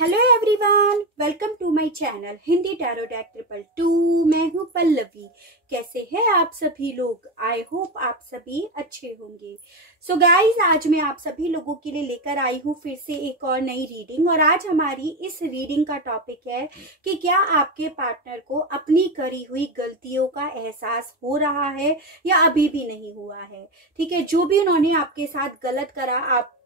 Hello everyone, welcome to my channel Hindi tarot deck 222। मैं हूँ पल्लवी। कैसे हैं आप सभी लोग? आई होप आप सभी अच्छे होंगे। सो गाइज, आज मैं आप सभी लोगों के लिए लेकर आई हूँ फिर से एक और नई रीडिंग। और आज हमारी इस रीडिंग का टॉपिक है कि क्या आपके पार्टनर को अपनी करी हुई गलतियों का एहसास हो रहा है या अभी भी नहीं हुआ है। ठीक है, जो भी उन्होंने आपके साथ गलत करा, आप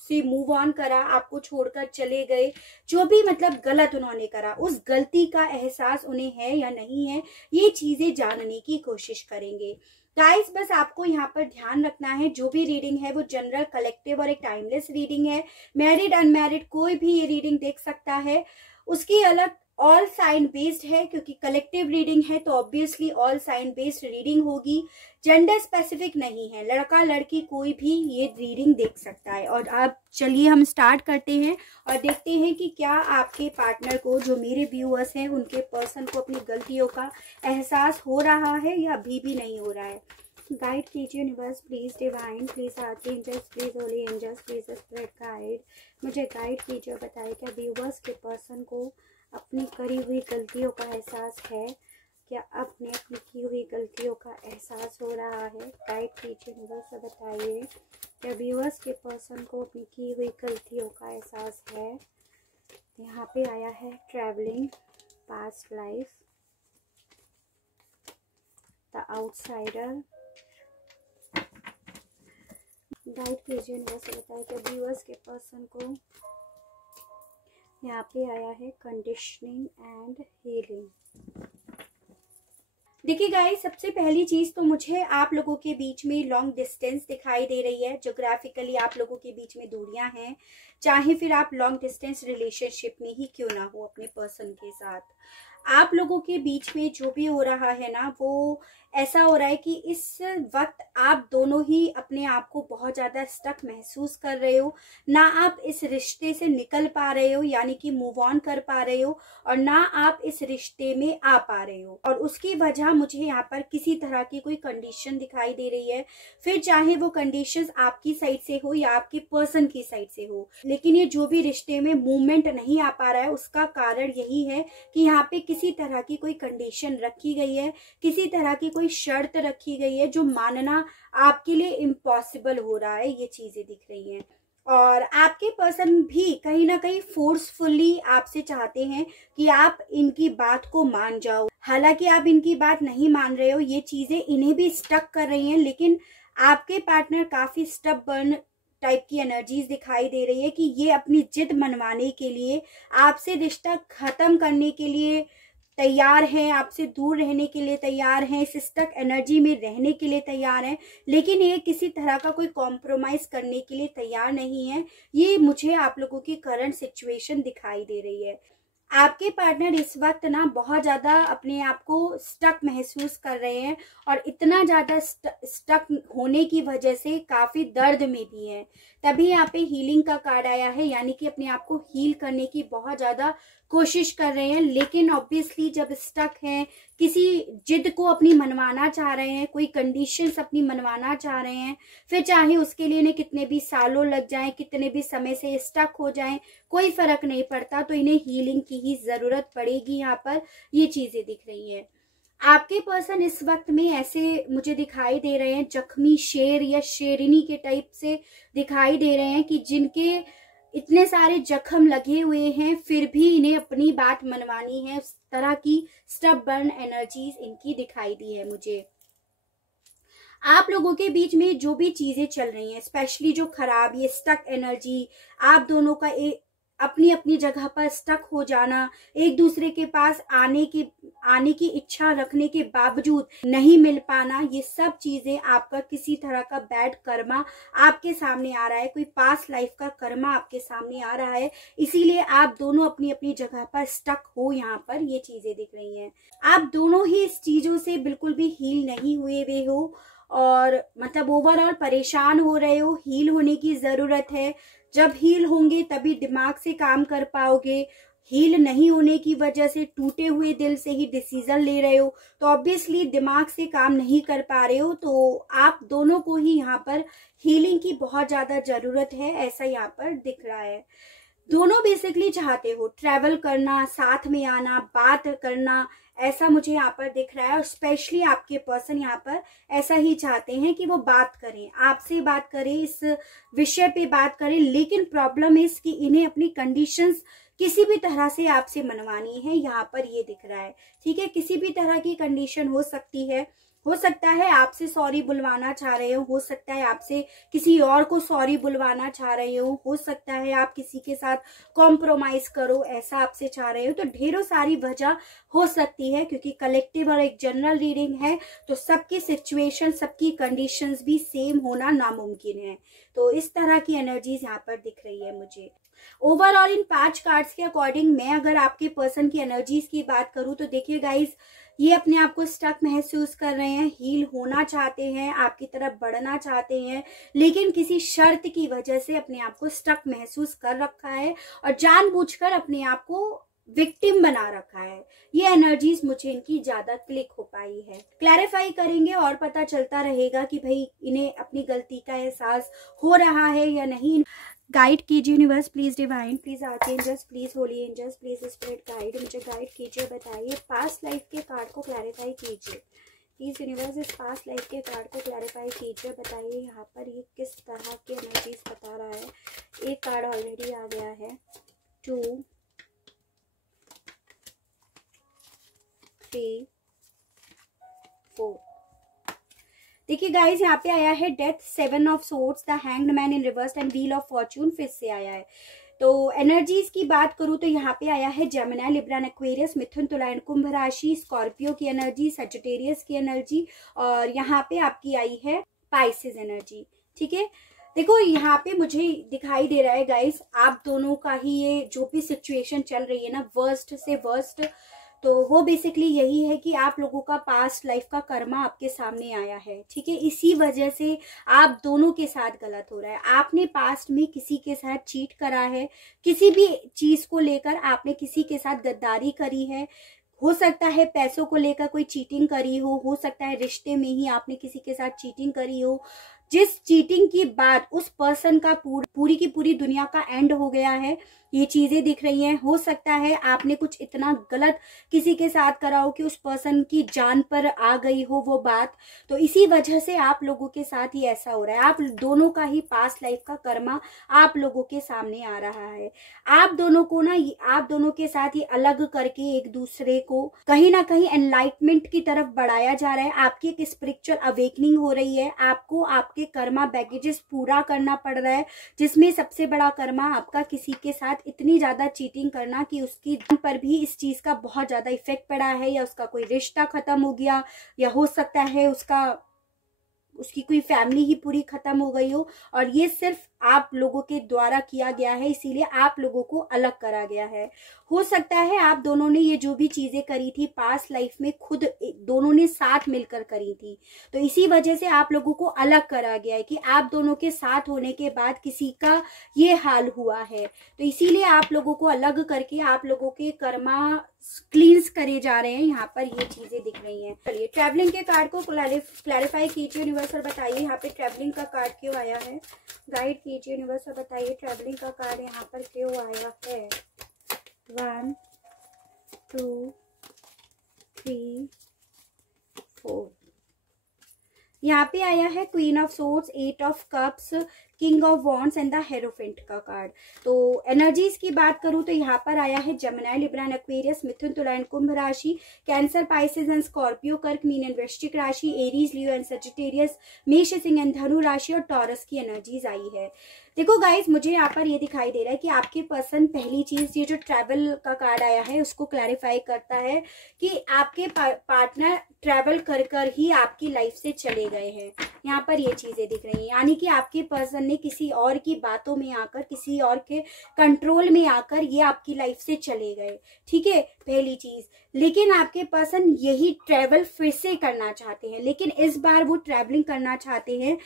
से मूव ऑन करा, आपको छोड़कर चले गए, जो भी मतलब गलत उन्होंने करा, उस गलती का एहसास उन्हें है या नहीं है, ये चीजें जानने की कोशिश करेंगे। गाइस, बस आपको यहाँ पर ध्यान रखना है, जो भी रीडिंग है वो जनरल, कलेक्टिव और एक टाइमलेस रीडिंग है। मैरिड अनमैरिड कोई भी ये रीडिंग देख सकता है। उसकी अलग ऑल साइन बेस्ड है, क्योंकि कलेक्टिव रीडिंग है तो obviously all sign based reading होगी। जेंडर स्पेसिफिक नहीं है, लड़का लड़की कोई भी ये रीडिंग देख सकता है। और अब चलिए हम स्टार्ट करते हैं और देखते हैं कि क्या आपके पार्टनर को, जो मेरे व्यूअर्स हैं, उनके पर्सन को अपनी गलतियों का एहसास हो रहा है या अभी भी नहीं हो रहा है। गाइड कीजिए universe, please divine, please archangels, please holy angels, please spirit guide, मुझे गाइड कीजिए। बताइए क्या व्यूअर्स के पर्सन को अपनी करी हुई गलतियों का एहसास है? क्या अपने अपनी की हुई गलतियों का एहसास हो रहा है? गाइड कीजिए यूनिवर्स, बताइए क्या व्यूअर्स के पर्सन को अपनी की हुई गलतियों का एहसास है? यहाँ पे आया है travelling, past life, the outsider. Guide कीजिए यूनिवर्स, बताइए क्या व्यूअर्स के पर्सन को यहाँ पे आया है कंडीशनिंग एंड हीलिंग। देखिए गाइस, सबसे पहली चीज तो मुझे आप लोगों के बीच में लॉन्ग डिस्टेंस दिखाई दे रही है। ज्योग्राफिकली आप लोगों के बीच में दूरियां हैं, चाहे फिर आप लॉन्ग डिस्टेंस रिलेशनशिप में ही क्यों ना हो अपने पर्सन के साथ। आप लोगों के बीच में जो भी हो रहा है ना, वो ऐसा हो रहा है कि इस वक्त आप दोनों ही अपने आप को बहुत ज्यादा स्टक महसूस कर रहे हो। ना आप इस रिश्ते से निकल पा रहे हो, यानी कि मूव ऑन कर पा रहे हो, और ना आप इस रिश्ते में आ पा रहे हो। और उसकी वजह मुझे यहाँ पर किसी तरह की कोई कंडीशन दिखाई दे रही है, फिर चाहे वो कंडीशंस आपकी साइड से हो या आपके पर्सन की साइड से हो। लेकिन ये जो भी रिश्ते में मूवमेंट नहीं आ पा रहा है, उसका कारण यही है कि यहाँ पे किसी तरह की कोई कंडीशन रखी गई है, किसी तरह की कोई शर्त रखी गई है, जो मानना आपके लिए इम्पॉसिबल हो रहा है। ये चीजें दिख रही हैं। और आपके पर्सन भी कहीं ना कहीं फोर्सफुली आपसे चाहते हैं कि आप इनकी बात को मान जाओ। हालांकि आप इनकी बात नहीं मान रहे हो, ये चीजें इन्हें भी स्टक कर रही हैं। लेकिन आपके पार्टनर काफी स्टबर्न टाइप की एनर्जीज दिखाई दे रही है कि ये अपनी जिद मनवाने के लिए, आपसे रिश्ता खत्म करने के लिए तैयार हैं, आपसे दूर रहने के लिए तैयार हैं, इस स्टक एनर्जी में रहने के लिए तैयार हैं। लेकिन ये किसी तरह का कोई कॉम्प्रोमाइज करने के लिए तैयार नहीं है। ये मुझे आप लोगों की करंट सिचुएशन दिखाई दे रही है। आपके पार्टनर इस वक्त ना बहुत ज्यादा अपने आप को स्टक महसूस कर रहे हैं, और इतना ज्यादा स्टक होने की वजह से काफी दर्द में भी है। तभी यहाँ पे हीलिंग का कार्ड आया है, यानी कि अपने आप को हील करने की बहुत ज्यादा कोशिश कर रहे हैं। लेकिन ऑब्वियसली जब स्टक हैं, किसी जिद को अपनी मनवाना चाह रहे हैं, कोई कंडीशंस अपनी मनवाना चाह रहे हैं, फिर चाहे उसके लिए इन्हें कितने भी सालों लग जाएं, कितने भी समय से स्टक हो जाएं, कोई फर्क नहीं पड़ता, तो इन्हें हीलिंग की ही जरूरत पड़ेगी। यहाँ पर ये चीजें दिख रही हैं। आपके पर्सन इस वक्त में ऐसे मुझे दिखाई दे रहे हैं, जख्मी शेर या शेरनी के टाइप से दिखाई दे रहे हैं, कि जिनके इतने सारे जख्म लगे हुए हैं, फिर भी इन्हें अपनी बात मनवानी है। उस तरह की स्टबर्न एनर्जीज इनकी दिखाई दी है मुझे। आप लोगों के बीच में जो भी चीजें चल रही हैं, स्पेशली जो खराब ये स्टक एनर्जी, आप दोनों का अपनी अपनी जगह पर स्टक हो जाना, एक दूसरे के पास आने की इच्छा रखने के बावजूद नहीं मिल पाना, ये सब चीजें आपका किसी तरह का बैड कर्मा आपके सामने आ रहा है, कोई पास्ट लाइफ का कर्मा आपके सामने आ रहा है। इसीलिए आप दोनों अपनी अपनी जगह पर स्टक हो। यहाँ पर ये चीजें दिख रही हैं। आप दोनों ही इस चीजों से बिल्कुल भी हील नहीं हुए हुए हो, और मतलब ओवरऑल परेशान हो रहे हो। हील होने की जरूरत है। जब हील होंगे तभी दिमाग से काम कर पाओगे। हील नहीं होने की वजह से टूटे हुए दिल से ही डिसीजन ले रहे हो, तो ऑब्वियसली दिमाग से काम नहीं कर पा रहे हो। तो आप दोनों को ही यहाँ पर हीलिंग की बहुत ज्यादा जरूरत है, ऐसा यहाँ पर दिख रहा है। दोनों बेसिकली चाहते हो ट्रैवल करना, साथ में आना, बात करना, ऐसा मुझे यहाँ पर दिख रहा है। और स्पेशली आपके पर्सन यहाँ पर ऐसा ही चाहते हैं कि वो बात करें, आपसे बात करें, इस विषय पे बात करें। लेकिन प्रॉब्लम इस कि इन्हें अपनी कंडीशंस किसी भी तरह से आपसे मनवानी है, यहाँ पर ये दिख रहा है। ठीक है, किसी भी तरह की कंडीशन हो सकती है। हो सकता है आपसे सॉरी बुलवाना चाह रहे हो सकता है आपसे किसी और को सॉरी बुलवाना चाह रहे हो सकता है आप किसी के साथ कॉम्प्रोमाइज करो, ऐसा आपसे चाह रहे हो। तो ढेरों सारी वजह हो सकती है, क्योंकि कलेक्टिव और एक जनरल रीडिंग है, तो सबकी सिचुएशन, सबकी कंडीशंस भी सेम होना नामुमकिन है। तो इस तरह की एनर्जीज यहाँ पर दिख रही है मुझे। ओवरऑल इन 5 कार्ड्स के अकॉर्डिंग मैं अगर आपके पर्सन की एनर्जीज की बात करूं तो देखिए गाइज, ये अपने आप को स्टक महसूस कर रहे हैं, हील होना चाहते हैं, आपकी तरफ बढ़ना चाहते हैं, लेकिन किसी शर्त की वजह से अपने आप को स्टक महसूस कर रखा है और जानबूझकर अपने आप को विक्टिम बना रखा है। ये एनर्जीज मुझे इनकी ज्यादा क्लिक हो पाई है। क्लैरिफाई करेंगे और पता चलता रहेगा कि भाई इन्हें अपनी गलती का एहसास हो रहा है या नहीं। गाइड कीजिए universe, please divine, please archangels, please holy angels, please spirit guide, मुझे गाइड कीजिए, बताइए। पास्ट लाइफ के कार्ड को क्लैरिफाई कीजिए प्लीज यूनिवर्स, इस पास्ट लाइफ के कार्ड को क्लैरिफाई कीजिए, बताइए यहाँ पर ये किस तरह की एनर्जीज बता रहा है। एक कार्ड ऑलरेडी आ गया है, 2 3 4। देखिए गाइज, यहाँ पे आया है death, 7 of swords, the hanged man in reverse and wheel of Fortune फिर से आया है। तो एनर्जीज की बात करूं तो यहाँ पे आया है जेमिनी, लिब्रा, एक्वेरियस, मिथुन, तुला एंड कुंभ राशि, स्कॉर्पियो की एनर्जी, सजिटेरियस की एनर्जी, और यहाँ पे आपकी आई है पाइसेस एनर्जी। ठीक है, देखो यहाँ पे मुझे दिखाई दे रहा है गाइज, आप दोनों का ही ये जो भी सिचुएशन चल रही है ना, वर्स्ट से वर्स्ट, तो वो बेसिकली यही है कि आप लोगों का पास्ट लाइफ का कर्मा आपके सामने आया है। ठीक है, इसी वजह से आप दोनों के साथ गलत हो रहा है। आपने पास्ट में किसी के साथ चीट करा है, किसी भी चीज को लेकर आपने किसी के साथ गद्दारी करी है। हो सकता है पैसों को लेकर कोई चीटिंग करी हो सकता है रिश्ते में ही आपने किसी के साथ चीटिंग करी हो। जिस चीटिंग की बाद उस पर्सन का पूरी की पूरी दुनिया का एंड हो गया है, ये चीजें दिख रही हैं। हो सकता है आपने कुछ इतना गलत किसी के साथ करा हो कि उस पर्सन की जान पर आ गई हो वो बात, तो इसी वजह से आप लोगों के साथ ही ऐसा हो रहा है। आप दोनों का ही पास्ट लाइफ का कर्मा आप लोगों के सामने आ रहा है। आप दोनों को ना, आप दोनों के साथ ही अलग करके एक दूसरे को कहीं ना कहीं एनलाइटमेंट की तरफ बढ़ाया जा रहा है। आपकी एक स्पिरिचुअल अवेकनिंग हो रही है। आपको आपके कर्मा बैगेजेस पूरा करना पड़ रहा है, जिसमें सबसे बड़ा कर्मा आपका किसी के साथ इतनी ज्यादा चीटिंग करना कि उसकी जान पर भी इस चीज का बहुत ज्यादा इफेक्ट पड़ा है, या उसका कोई रिश्ता खत्म हो गया, या हो सकता है उसकी कोई फैमिली ही पूरी खत्म हो गई हो, और ये सिर्फ आप लोगों के द्वारा किया गया है, इसीलिए आप लोगों को अलग करा गया है। हो सकता है आप दोनों ने ये जो भी चीजें करी थी पास्ट लाइफ में खुद दोनों ने साथ मिलकर करी थी, तो इसी वजह से आप लोगों को अलग करा गया है कि आप दोनों के साथ होने के बाद किसी का ये हाल हुआ है, तो इसीलिए आप लोगों को अलग करके आप लोगों के कर्मा क्लींस करे जा रहे हैं। यहाँ पर ये चीजें दिख रही हैं। चलिए ट्रैवलिंग के कार्ड को क्लैरिफाई कीजिए यूनिवर्स, और बताइए यहाँ पे ट्रैवलिंग का कार्ड क्यों आया है। गाइड कीजिए यूनिवर्स, और बताइए ट्रैवलिंग का कार्ड यहाँ पर क्यों आया है। 1 2 3 4। यहाँ पे आया है queen of swords, 8 of cups, king of wands and the hierophant का कार्ड। तो एनर्जीज की बात करूं तो यहाँ पर आया है जेमिनी, लिब्रा, एक्वेरियस, मिथुन, तुला एंड कुंभ राशि, कैंसर, पाइसेस एंड स्कॉर्पियो, कर्क, मीन एंड वृश्चिक राशि, एरीज, लियो एंड सजिटेरियस, मेष, सिंह एंड धनु राशि, और टॉरस की एनर्जीज आई है। देखो गाइज, मुझे यहाँ पर ये दिखाई दे रहा है कि आपके पर्सन, पहली चीज ये जो ट्रैवल का कार्ड आया है उसको क्लैरिफाई करता है कि आपके पार्टनर ट्रैवल कर कर ही आपकी लाइफ से चले गए हैं। यहाँ पर ये चीजें दिख रही हैं, यानी कि आपके पर्सन ने किसी और की बातों में आकर, किसी और के कंट्रोल में आकर ये आपकी लाइफ से चले गए। ठीक है, पहली चीज। लेकिन आपके पर्सन यही ट्रैवल फिर से करना चाहते हैं, लेकिन इस बार वो ट्रैवलिंग करना चाहते हैं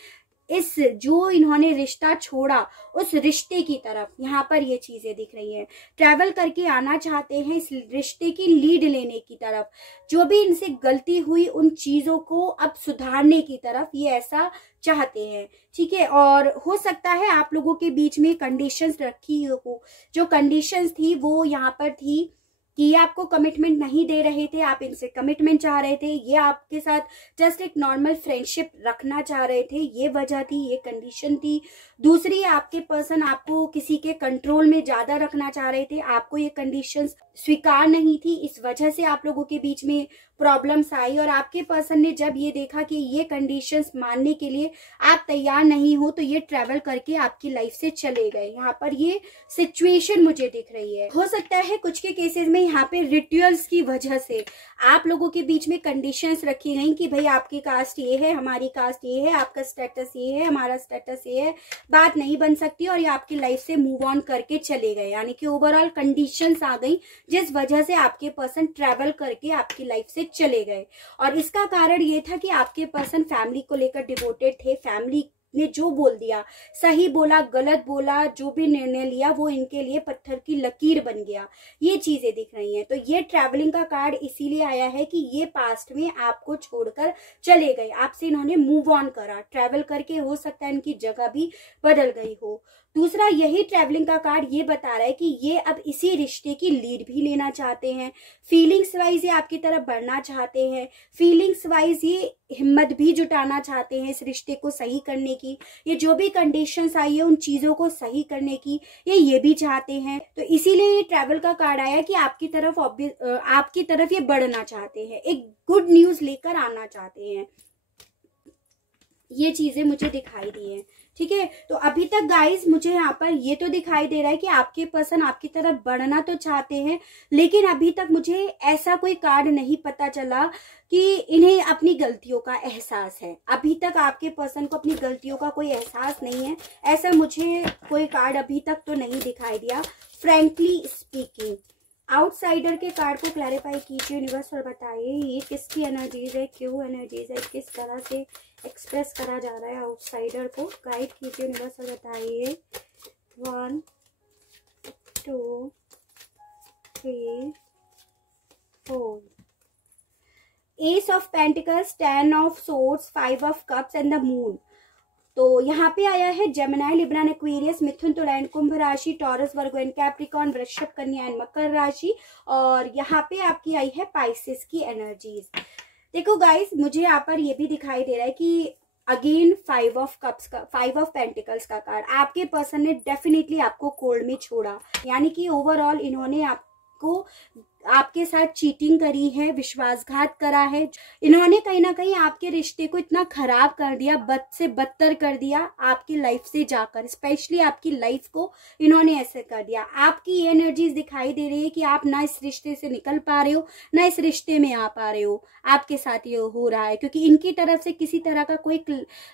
इस जो इन्होंने रिश्ता छोड़ा उस रिश्ते की तरफ यहाँ पर ये चीजें दिख रही हैं। ट्रैवल करके आना चाहते हैं इस रिश्ते की लीड लेने की तरफ, जो भी इनसे गलती हुई उन चीजों को अब सुधारने की तरफ ये ऐसा चाहते हैं। ठीक है, और हो सकता है आप लोगों के बीच में कंडीशंस रखी हो, जो कंडीशंस थी वो यहाँ पर थी कि ये आपको कमिटमेंट नहीं दे रहे थे, आप इनसे कमिटमेंट चाह रहे थे, ये आपके साथ जस्ट एक नॉर्मल फ्रेंडशिप रखना चाह रहे थे, ये वजह थी, ये कंडीशन थी। दूसरी, आपके पर्सन आपको किसी के कंट्रोल में ज्यादा रखना चाह रहे थे, आपको ये कंडीशंस स्वीकार नहीं थी, इस वजह से आप लोगों के बीच में प्रॉब्लम्स आई। और आपके पर्सन ने जब ये देखा कि ये कंडीशंस मानने के लिए आप तैयार नहीं हो, तो ये ट्रैवल करके आपकी लाइफ से चले गए। यहाँ पर ये सिचुएशन मुझे दिख रही है। हो सकता है कुछ के केसेस में यहाँ पे रिचुअल्स की वजह से आप लोगों के बीच में कंडीशंस रखी गई कि भाई आपकी कास्ट ये है, हमारी कास्ट ये है, आपका स्टेटस ये है, हमारा स्टेटस ये है, बात नहीं बन सकती, और ये आपकी लाइफ से मूव ऑन करके चले गए। यानी कि ओवरऑल कंडीशंस आ गई जिस वजह से आपके पर्सन ट्रैवल करके आपकी लाइफ से चले गए। और इसका कारण ये था कि आपके पर्सन फैमिली को लेकर डिवोटेड थे, फैमिली ने जो बोल दिया, सही बोला गलत बोला, जो भी निर्णय लिया वो इनके लिए पत्थर की लकीर बन गया। ये चीजें दिख रही हैं। तो ये ट्रैवलिंग का कार्ड इसीलिए आया है कि ये पास्ट में आपको छोड़कर चले गए, आपसे इन्होंने मूव ऑन करा, ट्रैवल करके हो सकता है इनकी जगह भी बदल गई हो। दूसरा, यही ट्रैवलिंग का कार्ड ये बता रहा है कि ये अब इसी रिश्ते की लीड भी लेना चाहते हैं, फीलिंग्स वाइज ये आपकी तरफ बढ़ना चाहते हैं, फीलिंग्स वाइज ये हिम्मत भी जुटाना चाहते हैं इस रिश्ते को सही करने की, ये जो भी कंडीशंस आई है उन चीजों को सही करने की ये भी चाहते हैं। तो इसीलिए ये ट्रैवल का कार्ड आया कि आपकी तरफ ये बढ़ना चाहते हैं, एक गुड न्यूज लेकर आना चाहते हैं। ये चीजें मुझे दिखाई दी है। ठीक है, तो अभी तक गाइस मुझे यहाँ पर ये तो दिखाई दे रहा है कि आपके पर्सन आपकी तरफ बढ़ना तो चाहते हैं, लेकिन अभी तक मुझे ऐसा कोई कार्ड नहीं पता चला कि इन्हें अपनी गलतियों का एहसास है। अभी तक आपके पर्सन को अपनी गलतियों का कोई एहसास नहीं है, ऐसा मुझे कोई कार्ड अभी तक तो नहीं दिखाई दिया। फ्रैंकली स्पीकिंग, आउटसाइडर के कार्ड को क्लैरिफाई कीजिए यूनिवर्स और बताइए ये किसकी एनर्जीज है, क्यों एनर्जीज है, किस तरह से एक्सप्रेस करा जा रहा है आउटसाइडर को। गाइड कीजिए यूनिवर्स और बताइए 1 2 3 4। S of pentacles, 10 of swords, 5 of cups and the moon. तो यहाँ पे आया है जेमिनी, लिब्रा, एक्वेरियस, मिथुन, तुला एंड कुंभ राशि, टॉरस, वर्गो एंड कैप्रिकॉर्न, वृषभ, कन्या एंड मकर राशि, और यहाँ पे आपकी आई है पाइसेस की एनर्जीज। देखो गाइस, मुझे यहाँ पर ये भी दिखाई दे रहा है कि अगेन 5 ऑफ कप्स का, 5 ऑफ पेंटिकल्स का कार्ड, आपके पर्सन ने डेफिनेटली आपको कोल्ड में छोड़ा, यानी कि ओवरऑल इन्होंने आपको आपके साथ चीटिंग करी है, विश्वासघात करा है, इन्होंने कहीं ना कहीं आपके रिश्ते को इतना खराब कर दिया, बद से बदतर कर दिया आपकी लाइफ से जाकर, स्पेशली आपकी लाइफ को इन्होंने ऐसे कर दिया। आपकी ये एनर्जीज दिखाई दे रही है कि आप ना इस रिश्ते से निकल पा रहे हो, ना इस रिश्ते में आ पा रहे हो, आपके साथ ये हो रहा है, क्योंकि इनकी तरफ से किसी तरह का कोई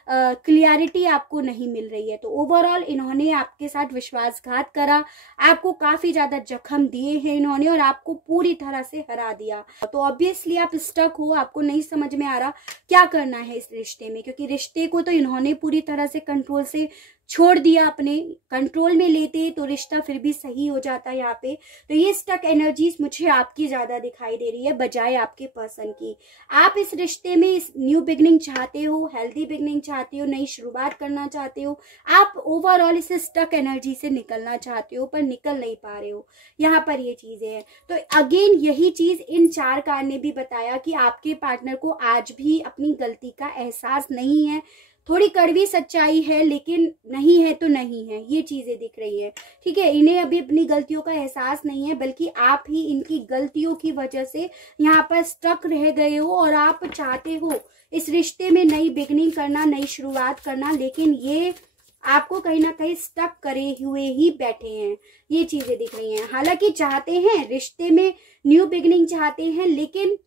क्लियरिटी आपको नहीं मिल रही है। तो ओवरऑल इन्होंने आपके साथ विश्वासघात करा, आपको काफी ज्यादा जख्म दिए हैं इन्होंने, और आपको पूरी तरह से हरा दिया। तो ऑब्वियसली आप स्टक हो, आपको नहीं समझ में आ रहा क्या करना है इस रिश्ते में, क्योंकि रिश्ते को तो इन्होंने पूरी तरह से कंट्रोल से छोड़ दिया, अपने कंट्रोल में लेते तो रिश्ता फिर भी सही हो जाता है यहाँ पे। तो ये स्टक एनर्जीज मुझे आपकी ज्यादा दिखाई दे रही है बजाय आपके पर्सन की। आप इस रिश्ते में इस न्यू बिगनिंग चाहते हो, हेल्दी बिगनिंग चाहते हो, नई शुरुआत करना चाहते हो, आप ओवरऑल इस स्टक एनर्जी से निकलना चाहते हो पर निकल नहीं पा रहे हो। यहाँ पर ये चीजें हैं। तो अगेन यही चीज इन 4 कार्ड ने भी बताया कि आपके पार्टनर को आज भी अपनी गलती का एहसास नहीं है। थोड़ी कड़वी सच्चाई है, लेकिन नहीं है तो नहीं है, ये चीजें दिख रही है। ठीक है, इन्हें अभी अपनी गलतियों का एहसास नहीं है, बल्कि आप ही इनकी गलतियों की वजह से यहाँ पर स्टक रह गए हो, और आप चाहते हो इस रिश्ते में नई बिगनिंग करना, नई शुरुआत करना, लेकिन ये आपको कहीं ना कहीं स्टक करे हुए ही बैठे हैं। ये चीजें दिख रही हैं। हालांकि चाहते हैं रिश्ते में न्यू बिगनिंग चाहते हैं, लेकिन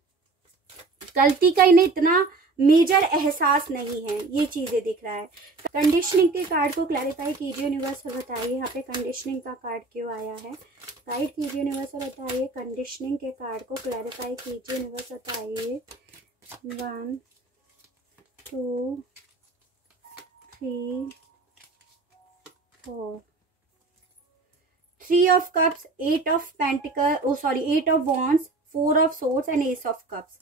गलती का इन्हें इतना मेजर एहसास नहीं है, ये चीजें दिख रहा है। कंडीशनिंग के कार्ड को क्लैरिफाई कीजिए यूनिवर्स और बताइए यहाँ पे कंडीशनिंग का कार्ड क्यों आया है। गाइड कीजिए यूनिवर्स और बताइए कंडीशनिंग के कार्ड को क्लैरिफाई कीजिए यूनिवर्स, बताइए 1 2 3 4 3 of cups, 8 of pentacles, 8 of wands, 4 of swords and ace of cups।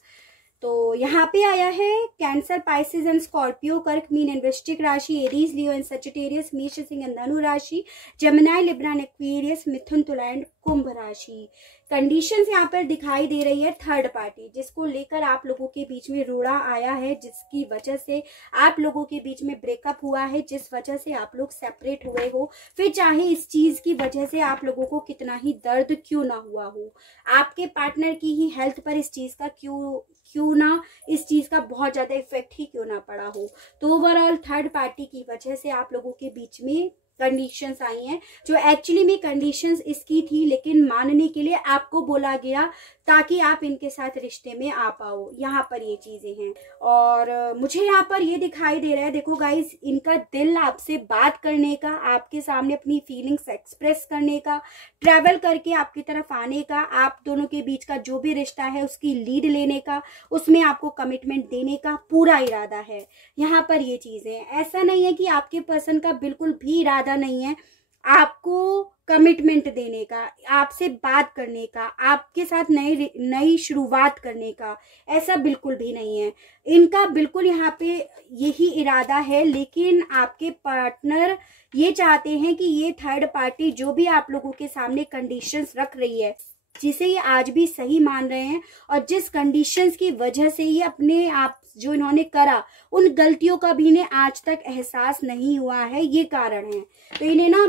तो यहाँ पे आया है कैंसर, पाइसेस एंड स्कॉर्पियो, कर्क, मीन एंड वृश्चिक राशि, एरीज, लियो एंड सजिटेरियस, मेष, सिंह एंड धनु राशि, जेमिनी, लिब्रा एंड एक्वेरियस, मिथुन, तुला एंड कुंभ राशि। कंडीशंस यहाँ पर दिखाई दे रही है थर्ड पार्टी, जिसको लेकर आप लोगों के बीच में रोड़ा आया है, जिसकी वजह से आप लोगों के बीच में ब्रेकअप हुआ है, जिस वजह से आप लोग सेपरेट हुए हो, फिर चाहे इस चीज की वजह से आप लोगों को कितना ही दर्द क्यों ना हुआ हो, आपके पार्टनर की ही हेल्थ पर इस चीज का क्यों ना इस चीज का बहुत ज्यादा इफेक्ट ही क्यों ना पड़ा हो। तो ओवरऑल थर्ड पार्टी की वजह से आप लोगों के बीच में कंडीशंस आई हैं, जो एक्चुअली में कंडीशंस इसकी थी, लेकिन मानने के लिए आपको बोला गया ताकि आप इनके साथ रिश्ते में आ पाओ। यहाँ पर ये चीजें हैं और मुझे यहाँ पर ये दिखाई दे रहा है, देखो गाइस, इनका दिल आपसे बात करने का, आपके सामने अपनी फीलिंग्स एक्सप्रेस करने का, ट्रैवल करके आपकी तरफ आने का, आप दोनों के बीच का जो भी रिश्ता है उसकी लीड लेने का, उसमें आपको कमिटमेंट देने का पूरा इरादा है। यहाँ पर ये चीजें हैं, ऐसा नहीं है कि आपके पर्सन का बिल्कुल भी इरादा नहीं है आपको कमिटमेंट देने का, आपसे बात करने का, आपके साथ नई शुरुआत करने का, ऐसा बिल्कुल भी नहीं है। इनका बिल्कुल यहाँ पे यही इरादा है, लेकिन आपके पार्टनर ये चाहते हैं कि ये थर्ड पार्टी जो भी आप लोगों के सामने कंडीशंस रख रही है, जिसे ये आज भी सही मान रहे हैं और जिस कंडीशंस की वजह से ये अपने आप जो इन्होंने करा उन गलतियों का भी इन्हें आज तक एहसास नहीं हुआ है, ये कारण है। तो इन्हें ना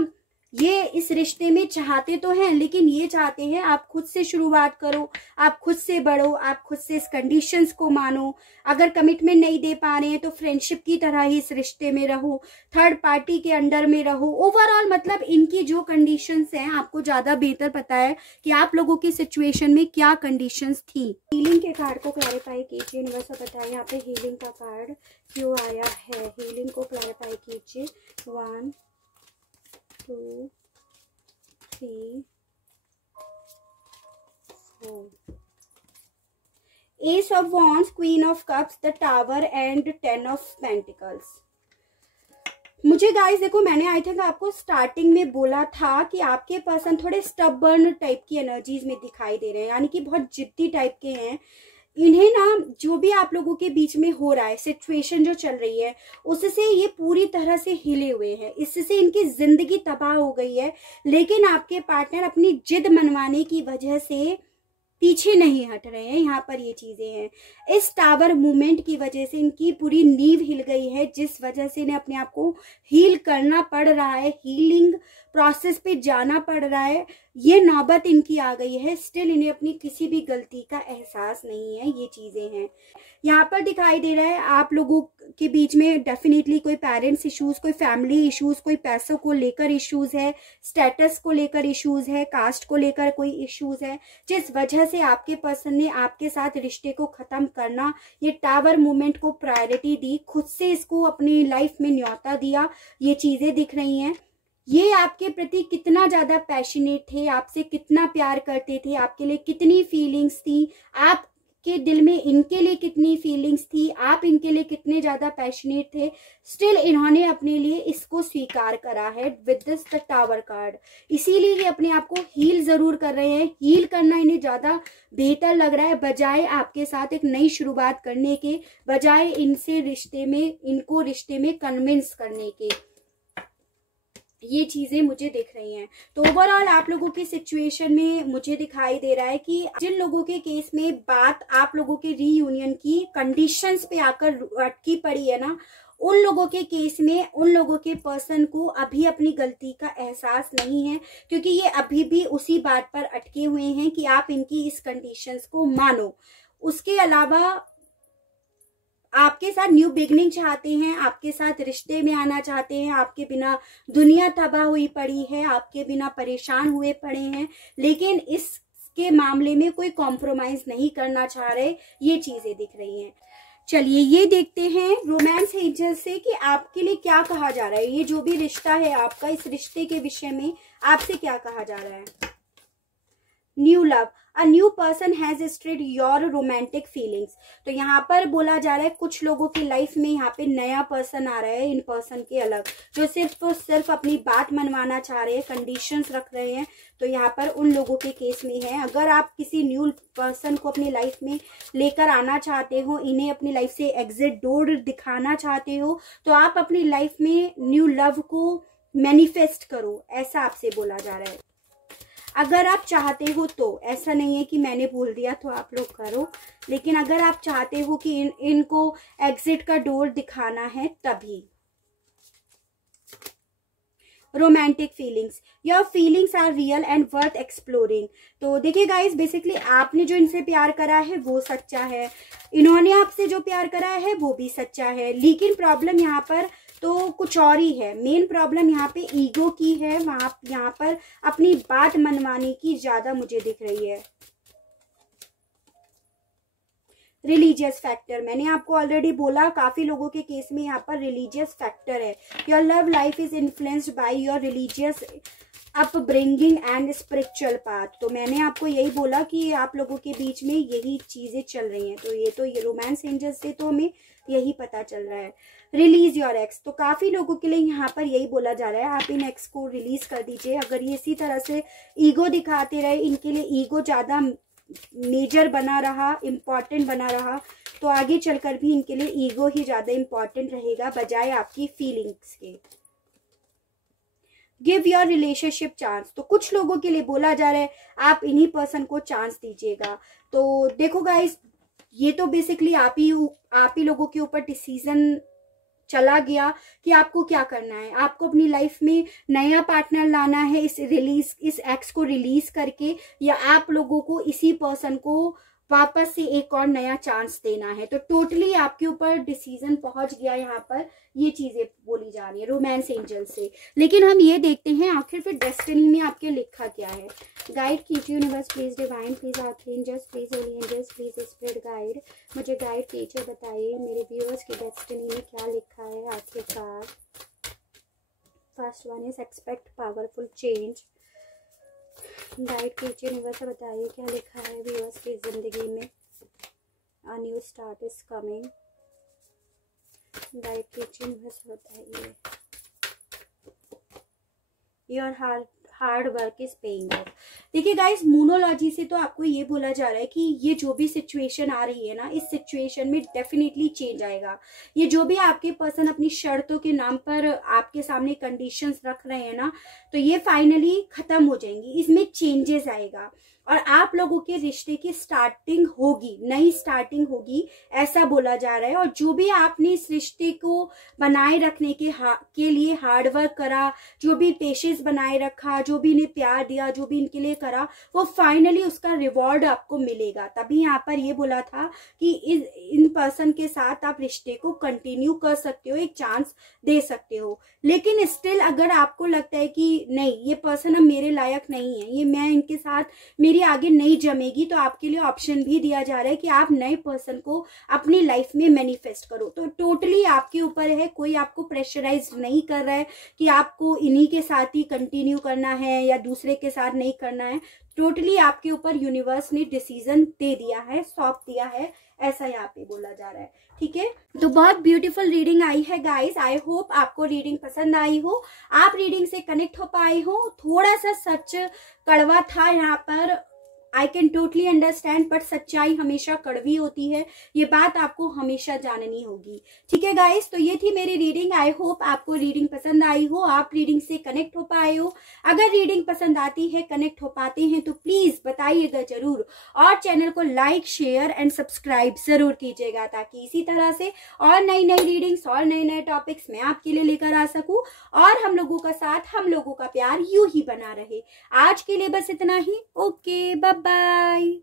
ये इस रिश्ते में चाहते तो हैं, लेकिन ये चाहते हैं आप खुद से शुरुआत करो, आप खुद से बढ़ो, आप खुद से इस कंडीशंस को मानो। अगर कमिटमेंट नहीं दे पा रहे हैं तो फ्रेंडशिप की तरह ही इस रिश्ते में रहो, थर्ड पार्टी के अंडर में रहो। ओवरऑल मतलब इनकी जो कंडीशंस हैं आपको ज्यादा बेहतर पता है कि आप लोगों की सिचुएशन में क्या कंडीशंस थी। हीलिंग के कार्ड को क्लैरिफाई कीजिए, यूनिवर्स बताइए यहाँ पे हीलिंग का कार्ड क्यों आया है। हीलिंग को क्लैरिफाई कीजिए। 1 2 3 4 Ace of Wands, Queen of Cups, the Tower and 10 of Pentacles। मुझे गाइस देखो, मैंने आई थिंक आपको स्टार्टिंग में बोला था कि आपके पर्सन थोड़े स्टबर्न टाइप की एनर्जीज में दिखाई दे रहे हैं, यानी कि बहुत जिद्दी टाइप के हैं। इन्हें ना जो भी आप लोगों के बीच में हो रहा है, सिचुएशन जो चल रही है, उससे ये पूरी तरह से हिले हुए हैं, इससे इनकी जिंदगी तबाह हो गई है। लेकिन आपके पार्टनर अपनी जिद मनवाने की वजह से पीछे नहीं हट रहे हैं। यहाँ पर ये चीजें हैं, इस टावर मूवमेंट की वजह से इनकी पूरी नींव हिल गई है, जिस वजह से इन्हें अपने आप को हील करना पड़ रहा है, हीलिंग प्रोसेस पे जाना पड़ रहा है। ये नौबत इनकी आ गई है, स्टिल इन्हें अपनी किसी भी गलती का एहसास नहीं है। ये चीजें हैं यहाँ पर दिखाई दे रहा है। आप लोगों के बीच में डेफिनेटली कोई पेरेंट्स इश्यूज, कोई फैमिली इश्यूज, कोई पैसों को लेकर इश्यूज है, स्टेटस को लेकर इश्यूज है, कास्ट को लेकर कोई इश्यूज है, जिस वजह से आपके पर्सन ने आपके साथ रिश्ते को खत्म करना, ये टावर मूवमेंट को प्रायोरिटी दी, खुद से इसको अपनी लाइफ में न्योता दिया। ये चीजें दिख रही हैं। ये आपके प्रति कितना ज्यादा पैशनेट थे, आपसे कितना प्यार करते थे, आपके लिए कितनी फीलिंग्स थी, आपके दिल में इनके लिए कितनी फीलिंग्स थी, आप इनके लिए कितने ज्यादा पैशनेट थे। स्टिल इन्होंने अपने लिए इसको स्वीकार करा है with this the tower card. इसीलिए ये अपने आप को हील जरूर कर रहे हैं। हील करना इन्हें ज्यादा बेहतर लग रहा है, बजाय आपके साथ एक नई शुरुआत करने के, बजाय इनको रिश्ते में कन्विंस करने के। ये चीजें मुझे दिख रही हैं। तो ओवरऑल आप लोगों की सिचुएशन में मुझे दिखाई दे रहा है कि जिन लोगों के केस में बात आप लोगों के रीयूनियन की कंडीशंस पे आकर अटकी पड़ी है ना, उन लोगों के केस में उन लोगों के पर्सन को अभी अपनी गलती का एहसास नहीं है, क्योंकि ये अभी भी उसी बात पर अटके हुए हैं कि आप इनकी इस कंडीशंस को मानो। उसके अलावा आपके साथ न्यू बिगनिंग चाहते हैं, आपके साथ रिश्ते में आना चाहते हैं, आपके बिना दुनिया तबाह हुई पड़ी है, आपके बिना परेशान हुए पड़े हैं, लेकिन इसके मामले में कोई कॉम्प्रोमाइज नहीं करना चाह रहे। ये चीजें दिख रही हैं। चलिए ये देखते हैं रोमांस एंजल से कि आपके लिए क्या कहा जा रहा है। ये जो भी रिश्ता है आपका, इस रिश्ते के विषय में आपसे क्या कहा जा रहा है। New love, a new person has strayed your romantic feelings. तो यहाँ पर बोला जा रहा है कुछ लोगों की लाइफ में यहाँ पे नया पर्सन आ रहा है इन पर्सन के अलग, जो सिर्फ अपनी बात मनवाना चाह रहे हैं, कंडीशंस रख रहे हैं। तो यहाँ पर उन लोगों के केस में है। अगर आप किसी न्यू पर्सन को अपनी लाइफ में लेकर आना चाहते हो, इन्हें अपनी लाइफ से एग्जिट डोर दिखाना चाहते हो, तो आप अपनी लाइफ में न्यू लव को मैनिफेस्ट करो, ऐसा आपसे बोला जा रहा है। अगर आप चाहते हो तो, ऐसा नहीं है कि मैंने बोल दिया तो आप लोग करो, लेकिन अगर आप चाहते हो कि इनको एग्जिट का डोर दिखाना है तभी। Romantic feelings, your feelings are real and worth exploring. तो देखिए गाइस, बेसिकली आपने जो इनसे प्यार करा है वो सच्चा है, इन्होंने आपसे जो प्यार करा है वो भी सच्चा है, लेकिन प्रॉब्लम यहाँ पर तो कुछ और ही है। मेन प्रॉब्लम यहाँ पे ईगो की है, वहां यहाँ पर अपनी बात मनवाने की ज्यादा मुझे दिख रही है। रिलीजियस फैक्टर, मैंने आपको ऑलरेडी बोला काफी लोगों के केस में यहाँ पर रिलीजियस फैक्टर है। Your love life is influenced by your religious upbringing and spiritual path. तो मैंने आपको यही बोला कि आप लोगों के बीच में यही चीजें चल रही हैं। तो ये रोमांस एंजल्स से तो हमें यही पता चल रहा है। रिलीज योर एक्स, तो काफी लोगों के लिए यहाँ पर यही बोला जा रहा है आप इन एक्स को रिलीज कर दीजिए। अगर ये इसी तरह से ईगो दिखाते रहे, इनके लिए ईगो ज्यादा मेजर बना रहा, इम्पॉर्टेंट बना रहा, तो आगे चलकर भी इनके लिए ईगो ही ज्यादा इम्पॉर्टेंट रहेगा बजाय आपकी फीलिंग्स के। गिव योर रिलेशनशिप चांस, तो कुछ लोगों के लिए बोला जा रहा है आप इन्हीं पर्सन को चांस दीजिएगा। तो देखो गाइस, ये तो बेसिकली आप ही लोगों के ऊपर डिसीजन चला गया कि आपको क्या करना है। आपको अपनी लाइफ में नया पार्टनर लाना है इस एक्स को रिलीज करके, या आप लोगों को इसी पर्सन को वापस से एक और नया चांस देना है। तो टोटली आपके ऊपर डिसीजन पहुंच गया। यहाँ पर ये चीजें बोली जा रही है रोमांस एंजल से। लेकिन हम ये देखते हैं आखिर फिर डेस्टिनी में आपके लिखा क्या है। गाइड कीजिए universe, please divine, please archangels, please holy angels, please spirit guide, मुझे गाइड कीजिए, बताइए मेरे व्यूअर्स की डेस्टिनी में क्या लिखा है आखिरकार। First one is expect powerful change. Guide कीजिए यूनिवर्स, बताइए क्या लिखा है व्यूअर्स की जिंदगी में। A new start is coming. Guide कीजिए यूनिवर्स, बताइए your hard work is paying off. देखिए गाइस, मूनोलॉजी से तो आपको ये बोला जा रहा है कि ये जो भी सिचुएशन आ रही है ना, इस सिचुएशन में डेफिनेटली चेंज आएगा। ये जो भी आपके पर्सन अपनी शर्तों के नाम पर आपके सामने कंडीशंस रख रहे हैं ना, तो ये फाइनली खत्म हो जाएंगी, इसमें चेंजेस आएगा और आप लोगों के रिश्ते की स्टार्टिंग होगी, नई स्टार्टिंग होगी, ऐसा बोला जा रहा है। और जो भी आपने इस रिश्ते को बनाए रखने के लिए हार्ड वर्क करा, जो भी पेशेंस बनाए रखा, जो भी इन्हें प्यार दिया, जो भी इनके लिए करा, वो फाइनली उसका रिवॉर्ड आपको मिलेगा। तभी यहाँ पर ये बोला था कि इन पर्सन के साथ आप रिश्ते को कंटिन्यू कर सकते हो, एक चांस दे सकते हो। लेकिन स्टिल अगर आपको लगता है कि नहीं, ये पर्सन अब मेरे लायक नहीं है, ये मैं इनके साथ मेरी आगे नहीं जमेगी, तो आपके लिए ऑप्शन भी दिया जा रहा है कि आप नए पर्सन को अपनी लाइफ में मैनिफेस्ट करो। तो टोटली आपके ऊपर है, कोई आपको प्रेशराइज नहीं कर रहा है कि आपको इन्हीं के साथ ही कंटिन्यू करना है या दूसरे के साथ नहीं करना है। टोटली आपके ऊपर यूनिवर्स ने डिसीजन दे दिया है, सौंप दिया है, ऐसा यहाँ पे बोला जा रहा है। ठीक है, तो बहुत ब्यूटीफुल रीडिंग आई है गाइस। आई होप आपको रीडिंग पसंद आई हो, आप रीडिंग से कनेक्ट हो पाए हो। थोड़ा सा सच कड़वा था यहाँ पर, I can totally understand, but सच्चाई हमेशा कड़वी होती है, ये बात आपको हमेशा जाननी होगी। ठीक है गाइस, तो ये थी मेरी रीडिंग। आई होप आपको रीडिंग पसंद आई हो, आप रीडिंग से कनेक्ट हो पाए हो। अगर रीडिंग पसंद आती है, कनेक्ट हो पाते हैं, तो प्लीज बताइएगा जरूर, और चैनल को लाइक, शेयर एंड सब्सक्राइब जरूर कीजिएगा, ताकि इसी तरह से और नई नई रीडिंग्स और नए नए टॉपिक्स मैं आपके लिए लेकर आ सकूं, और हम लोगों का साथ, हम लोगों का प्यार यूं ही बना रहे। आज के लिए बस इतना ही। Okay, bye bye.